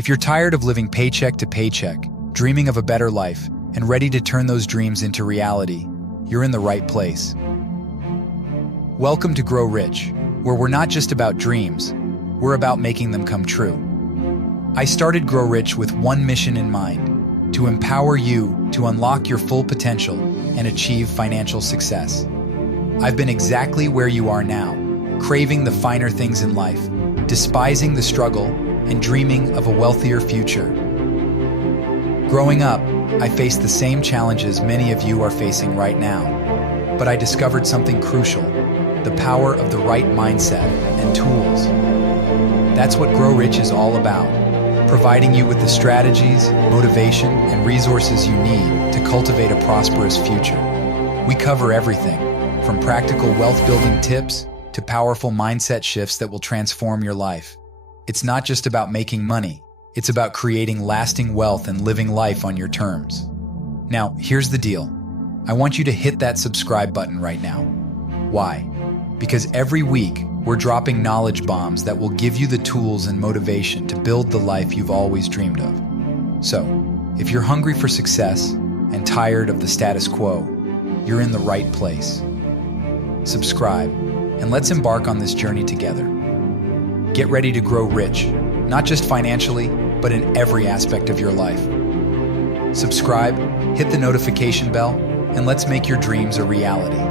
If you're tired of living paycheck to paycheck, dreaming of a better life, and ready to turn those dreams into reality, you're in the right place. Welcome to Grow Rich, where we're not just about dreams, we're about making them come true. I started Grow Rich with one mission in mind: to empower you to unlock your full potential and achieve financial success. I've been exactly where you are now, craving the finer things in life, despising the struggle, and dreaming of a wealthier future. Growing up, I faced the same challenges many of you are facing right now, but I discovered something crucial: the power of the right mindset and tools. That's what Grow Rich is all about, providing you with the strategies, motivation, and resources you need to cultivate a prosperous future. We cover everything, from practical wealth-building tips to powerful mindset shifts that will transform your life. It's not just about making money, it's about creating lasting wealth and living life on your terms. Now, here's the deal. I want you to hit that subscribe button right now. Why? Because every week, we're dropping knowledge bombs that will give you the tools and motivation to build the life you've always dreamed of. So, if you're hungry for success and tired of the status quo, you're in the right place. Subscribe, and let's embark on this journey together. Get ready to grow rich, not just financially, but in every aspect of your life. Subscribe, hit the notification bell, and let's make your dreams a reality.